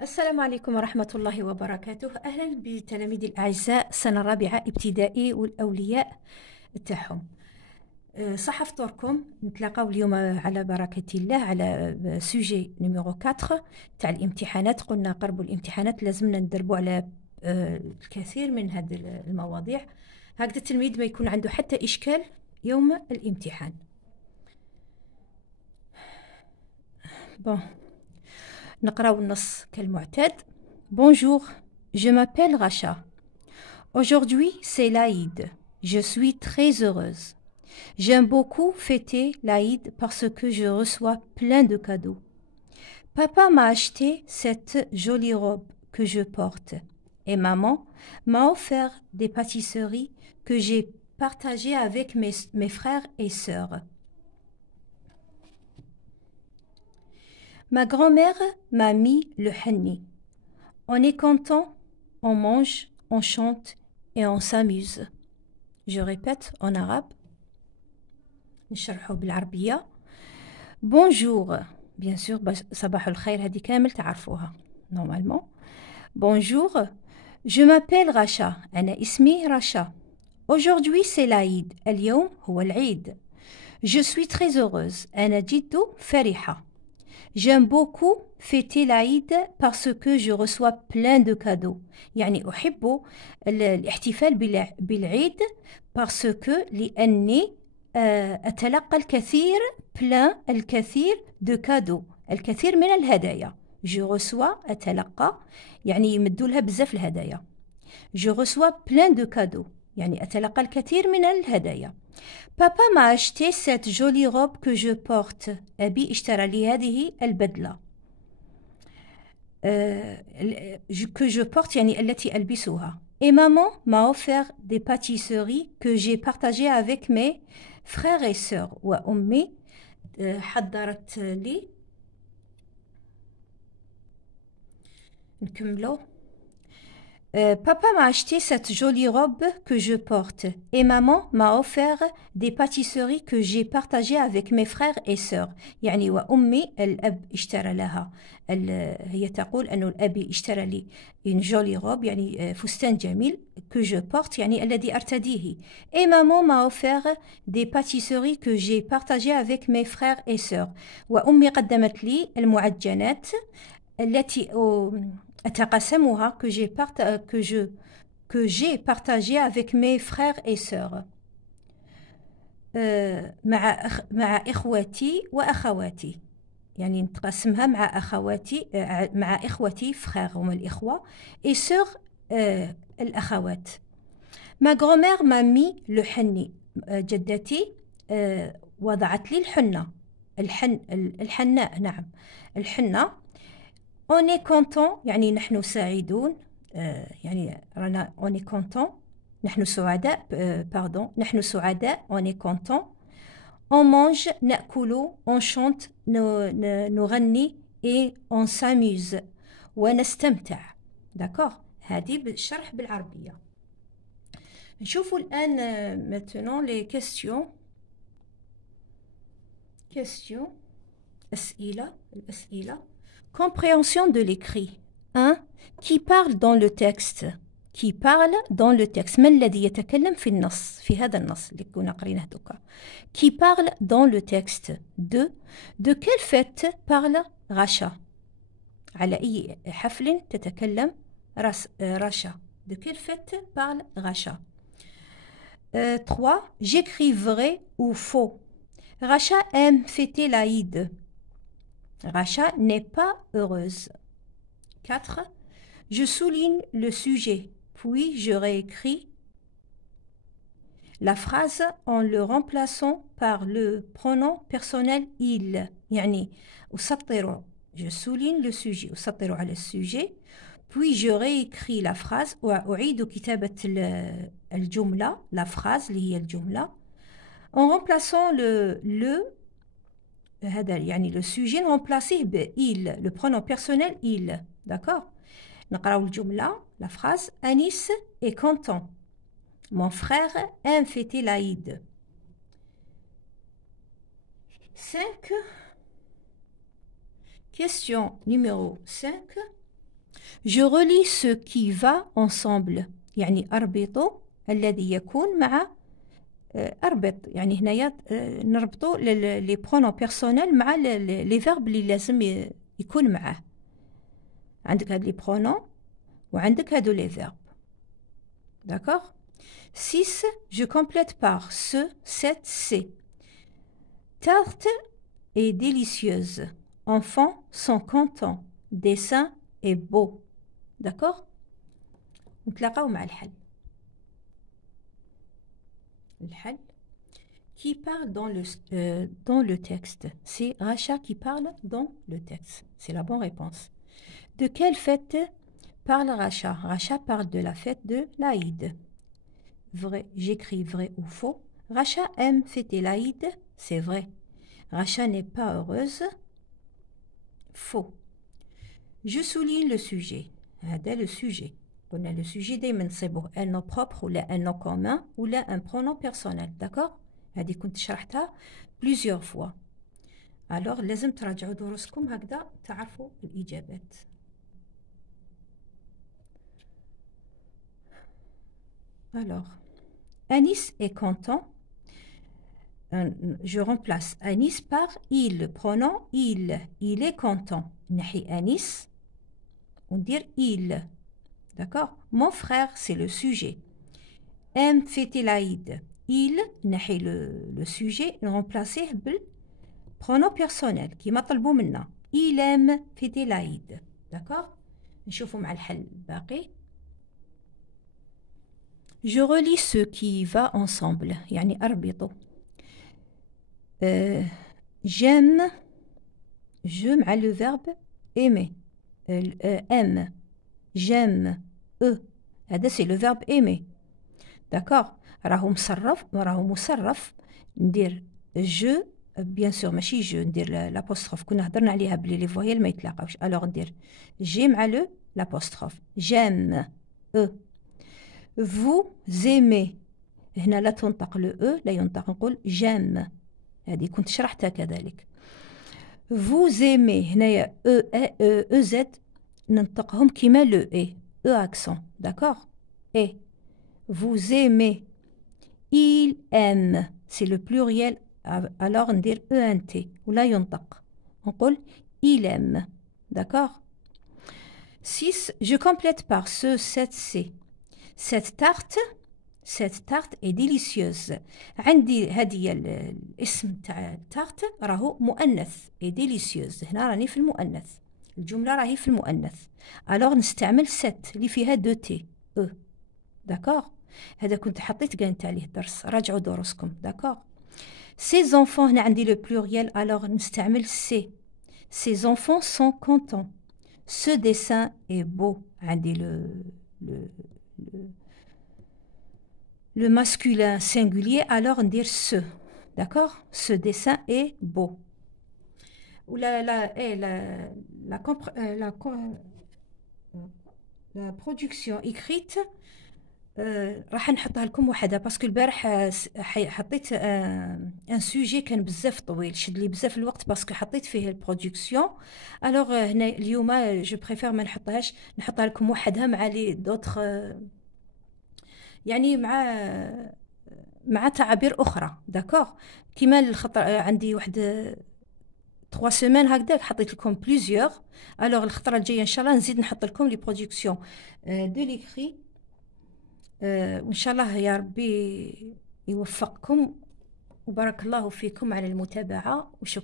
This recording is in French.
السلام عليكم ورحمة الله وبركاته. أهلا بتلاميذي الأعزاء سنة رابعة ابتدائي والأولياء تاعهم. صح فطوركم. نتلاقاو اليوم على بركة الله على سوجي نيميرو 4 تاع الامتحانات. قلنا قرب الامتحانات لازمنا ندربوا على الكثير من هذه المواضيع، هكذا التلميذ ما يكون عنده حتى إشكال يوم الامتحان. بون نقراو النص كالمعتاد. Bonjour, je m'appelle Racha. Aujourd'hui, c'est l'Aïd. Je suis très heureuse. J'aime beaucoup fêter l'Aïd parce que je reçois plein de cadeaux. Papa m'a acheté cette jolie robe que je porte et maman m'a offert des pâtisseries que j'ai partagées avec mes frères et sœurs. Ma grand-mère m'a mis le henni. On est content, on mange, on chante et on s'amuse. Je répète en arabe. نشرحه بالعربية. Bonjour. Bien sûr, صباح الخير هذه كامل تعرفوها. Normalement. Bonjour. Je m'appelle Racha. أنا اسمي رشا. Aujourd'hui c'est l'Aïd. اليوم هو العيد. Je suis très heureuse. أنا جد فرحة. J'aime beaucoup fêter l'Aïd parce que je reçois plein de cadeaux. يعني أحب الاحتفال بالعيد parce que لأني أتلقى الكثير الكثير de cadeaux. الكثير من الهدايا. Je reçois أتلقى يعني يمدوا لها بزاف الهدايا. Je reçois plein de cadeaux يعني أتلقى الكثير من الهدايا. Papa m'a acheté cette jolie robe que je porte. أبي اشترى لي هذه البدلة. que je porte يعني التي ألبسها. Et maman m'a offert des pâtisseries que j'ai partagées avec mes frères et sœurs. وأمي حضرت لي. نكملو. Papa m'a acheté cette jolie robe que je porte et maman m'a offert des pâtisseries que j'ai partagées avec mes frères et sœurs. يعني وأمي الأب اشترى لها هي تقول أنه الأب اشترى لي une jolie robe يعني فستان جميل que je porte يعني الذي أرتديه. Et maman m'a offert des pâtisseries que j'ai partagées avec mes frères et sœurs. وأمي قدمت لي المعجنات التي أتقاسمها que j'ai partagé avec mes frères et sœurs. مع إخوتي وأخواتي يعني نتقاسمها مع أخواتي مع إخوتي frères هما الإخوة et sœurs الأخوات. Ma grand-mère m'a mis le henni. جدتي وضعت لي الحنة. الحناء نعم الحنة. On est content يعني نحن سعيدون يعني رانا on est content نحن سعداء pardon نحن سعداء on est content. On mange نأكل on chante نغني et on s'amuse ونستمتع. d'accord. هذه بالشرح بالعربية. نشوفوا الآن maintenant les questions. الأسئلة. Compréhension de l'écrit. 1. Qui parle dans le texte. Qui parle dans le texte. ما الذي يتكلم في النص في هذا النص اللي كنا قريناه دوكا. Qui parle dans le texte. 2. De quelle fête parle Racha. على أي حفل تتكلم Racha. De quelle fête parle Racha. 3. J'écris vrai ou faux. Racha aime fêter l'Aïd. Racha n'est pas heureuse. 4. Je souligne le sujet, puis je réécris la phrase en le remplaçant par le pronom personnel il. يعني أسطر. Je souligne le sujet. أسطر على الsujet. Puis je réécris la phrase وأعيد كتابة الجملة la phrase اللي هي الجملة en remplaçant le هذا يعني le sujet remplacé il le pronom personnel il. d'accord. نقراو الجملة la phrase. Anis est content. Mon frère aime fêter l'Aïd. 5. Question numéro 5. Je relis ce qui va ensemble. يعني أربط الذي يكون مع أربط. يعني هنايا نربطو لي برونون بيرسونيل مع لي فيرب اللي لازم يكون معاه. عندك هاد لي برونون وعندك هادو لي فيرب. D'accord? 6. Je complète par ce, cette, c'est. Tarte est délicieuse. Enfants sont contents. Dessin est beau. D'accord? نتلاقاو مع الحل. الحل. Qui parle dans le texte? C'est Racha qui parle dans le texte. C'est la bonne réponse. De quelle fête parle Racha? Racha parle de la fête de l'Aïd. Vrai, j'écris vrai ou faux. Racha aime fêter l'Aïd. C'est vrai. Racha n'est pas heureuse. Faux. Je souligne le sujet. هذا le sujet. قلنا le sujet دايما نصيبوه un nom propre ولا un nom commun ولا un pronom personnel. D'accord? هذه كنت شرحتها plusieurs fois. alors لازم تراجعوا دروسكم هكذا تعرفوا الإجابات. alors Anis est content. Je remplace Anis par il. Le pronom il. Il est content. نحي Anis. On dit il. D'accord? Mon frère, c'est le sujet. Aime fêter l'Aïd. Il, نحي le sujet, remplacé par pronom personnel qui m'a طلبوا منا. Il aime fêter l'Aïd. D'accord? نشوفوا مع الحل الباقي. Je relis ce qui va ensemble. يعني أربطه. J'aime. Je مع le verbe aimer. Aime. J'aime. هذا c'est le verbe aimer. D'accord? راهو مصرف. ندير je bien sûr ماشي je ندير l'apostrophe. كنا هضرنا عليها بلي لي فويل ما يتلاقاوش. alors ندير j'ai مع le l'apostrophe. J'aime. Vous aimez. هنا لا تنطق le لا ينطق. نقول j'aime. هذه كنت شرحتها كذلك. Vous aimez. هنايا EZ ننطقهم كيما le accent. D'accord? Et vous aimez. Il aime. C'est le pluriel. Alors ندير ENT ولا ينطق. نقول il aime. D'accord? 6. Je complète par ce, cette, c'est. Cette tarte est délicieuse. عندي هذه الاسم تاع tarte راهو مؤنث. est délicieuse. هنا راني في المؤنث. الجملة راهي في المؤنث. alors نستعمل set اللي فيها دو تي. d'accord. هذا كنت حطيت كانت عليه درس. راجعوا دروسكم. d'accord. ces enfants هنا عندي le pluriel. alors نستعمل c'est. ces enfants sont contents. ce dessin est beau. عندي le masculin singulier. alors ندير ce. d'accord. ce dessin est beau. ou la production écrite راح نحطها لكم وحدها باسكو البارح حطيت ان سوجي كان بزاف طويل شد لي بزاف الوقت باسكو حطيت فيه البرودكسيون. الوغ هنا اليوم جو بريفير ما نحطهاش. نحطها لكم وحدها مع لي دوطخ يعني مع تعابير اخرى. داكوغ. كيما الخطر عندي واحد 3 سيمين هكذاك حطيت لكم بليزيور. الوغ الخطره الجايه ان شاء الله نزيد نحط لكم لي برودكسيون دو ليكري. وإن شاء الله يا ربي يوفقكم وبارك الله فيكم على المتابعة وشكرا.